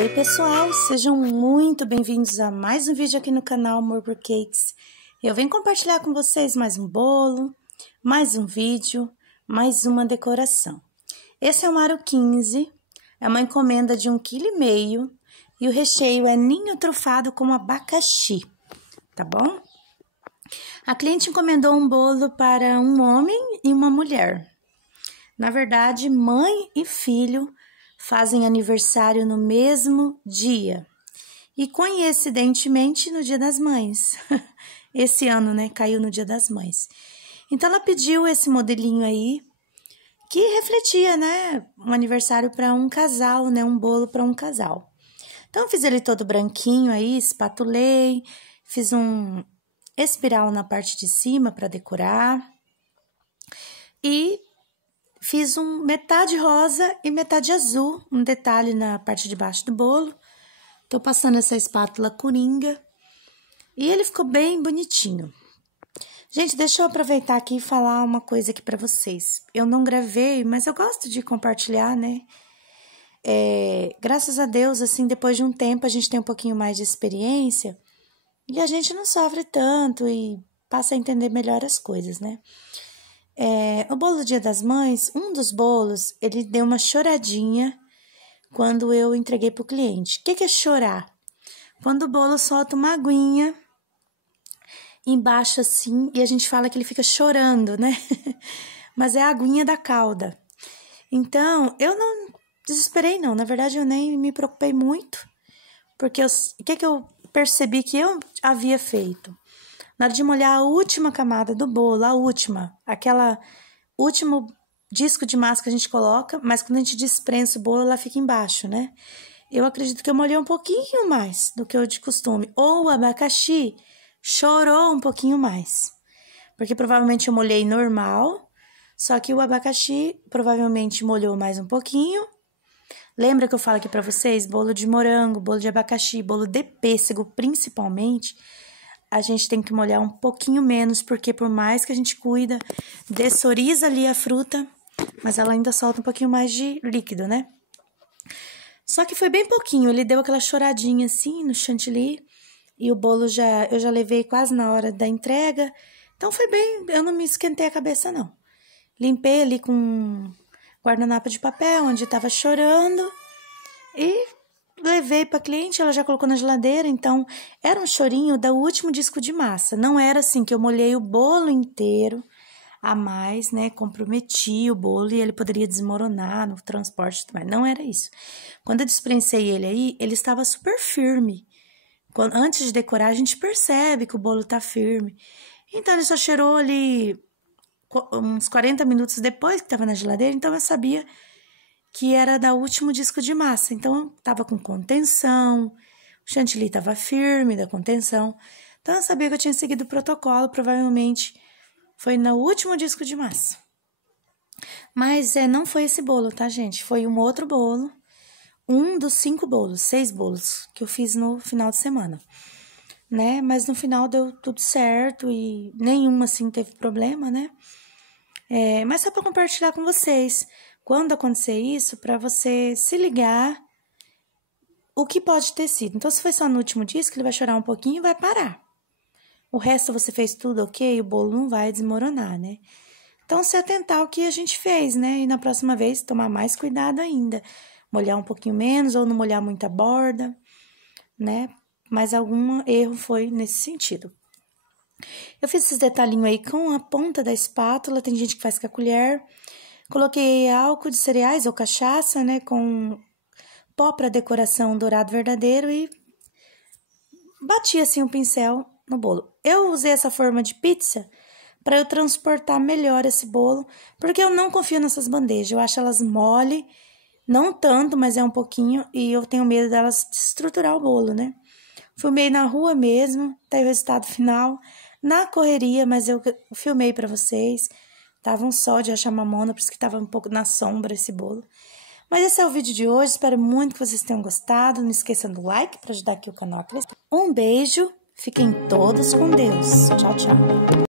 Oi pessoal, sejam muito bem-vindos a mais um vídeo aqui no canal Murmur Cakes. Eu venho compartilhar com vocês mais um bolo, mais um vídeo, mais uma decoração. Esse é o aro 15, é uma encomenda de 1,5 kg e o recheio é ninho trufado com abacaxi, tá bom? A cliente encomendou um bolo para um homem e uma mulher. Na verdade, mãe e filho fazem aniversário no mesmo dia. E coincidentemente no Dia das Mães. Esse ano, né, caiu no Dia das Mães. Então ela pediu esse modelinho aí que refletia, né, um aniversário para um casal, né, um bolo para um casal. Então eu fiz ele todo branquinho aí, espatulei, fiz um espiral na parte de cima para decorar. E fiz metade rosa e metade azul, um detalhe na parte de baixo do bolo. Tô passando essa espátula coringa e ele ficou bem bonitinho. Gente, deixa eu aproveitar aqui e falar uma coisa aqui pra vocês. Eu não gravei, mas eu gosto de compartilhar, né? Graças a Deus, assim, depois de um tempo a gente tem um pouquinho mais de experiência e a gente não sofre tanto e passa a entender melhor as coisas, né? O bolo do Dia das Mães, um dos bolos, ele deu uma choradinha quando eu entreguei pro cliente. O que é chorar? Quando o bolo solta uma aguinha embaixo assim, e a gente fala que ele fica chorando, né? Mas é a aguinha da calda. Então, eu não desesperei não, na verdade eu nem me preocupei muito, porque o que eu percebi que eu havia feito? Na hora de molhar a última camada do bolo, aquela último disco de massa que a gente coloca, mas quando a gente desprensa o bolo, ela fica embaixo, né? Eu acredito que eu molhei um pouquinho mais do que eu de costume. Ou o abacaxi chorou um pouquinho mais, porque provavelmente eu molhei normal, só que o abacaxi provavelmente molhou mais um pouquinho. Lembra que eu falo aqui pra vocês? Bolo de morango, bolo de abacaxi, bolo de pêssego, principalmente, a gente tem que molhar um pouquinho menos, porque por mais que a gente cuida, dessoriza ali a fruta, mas ela ainda solta um pouquinho mais de líquido, né? Só que foi bem pouquinho, ele deu aquela choradinha assim no chantilly, e o bolo eu já levei quase na hora da entrega, então foi bem, eu não me esquentei a cabeça não. Limpei ali com guardanapo de papel, onde estava chorando, e levei para cliente, ela já colocou na geladeira, então era um chorinho do último disco de massa. Não era assim que eu molhei o bolo inteiro a mais, né? Comprometi o bolo e ele poderia desmoronar no transporte, mas não era isso. Quando eu desprensei ele aí, ele estava super firme. Antes de decorar, a gente percebe que o bolo tá firme. Então ele só cheirou ali uns 40 minutos depois que estava na geladeira, então eu sabia que era da último disco de massa, então tava com contenção, o chantilly tava firme da contenção, então eu sabia que eu tinha seguido o protocolo, provavelmente foi no último disco de massa. Mas não foi esse bolo, tá, gente? Foi um outro bolo, um dos 6 bolos que eu fiz no final de semana, né? Mas no final deu tudo certo e nenhum, assim, teve problema, né? Mas só para compartilhar com vocês, quando acontecer isso, para você se ligar o que pode ter sido. Então, se foi só no último disco, ele vai chorar um pouquinho e vai parar. O resto você fez tudo ok, o bolo não vai desmoronar, né? Então, se atentar ao que a gente fez, né? E na próxima vez, tomar mais cuidado ainda. Molhar um pouquinho menos ou não molhar muita borda, né? Mas algum erro foi nesse sentido. Eu fiz esses detalhinhos aí com a ponta da espátula, tem gente que faz com a colher. Coloquei álcool de cereais ou cachaça, né, com pó para decoração dourado verdadeiro e bati assim o pincel no bolo. Eu usei essa forma de pizza para eu transportar melhor esse bolo, porque eu não confio nessas bandejas. Eu acho elas mole, não tanto, mas é um pouquinho, e eu tenho medo delas destruturar o bolo, né? Filmei na rua mesmo, tá aí o resultado final, na correria, mas eu filmei para vocês. Tava um sol de achamamona, por isso que tava um pouco na sombra esse bolo. Mas esse é o vídeo de hoje, espero muito que vocês tenham gostado. Não esqueçam do like para ajudar aqui o canal a crescer. Um beijo, fiquem todos com Deus. Tchau, tchau.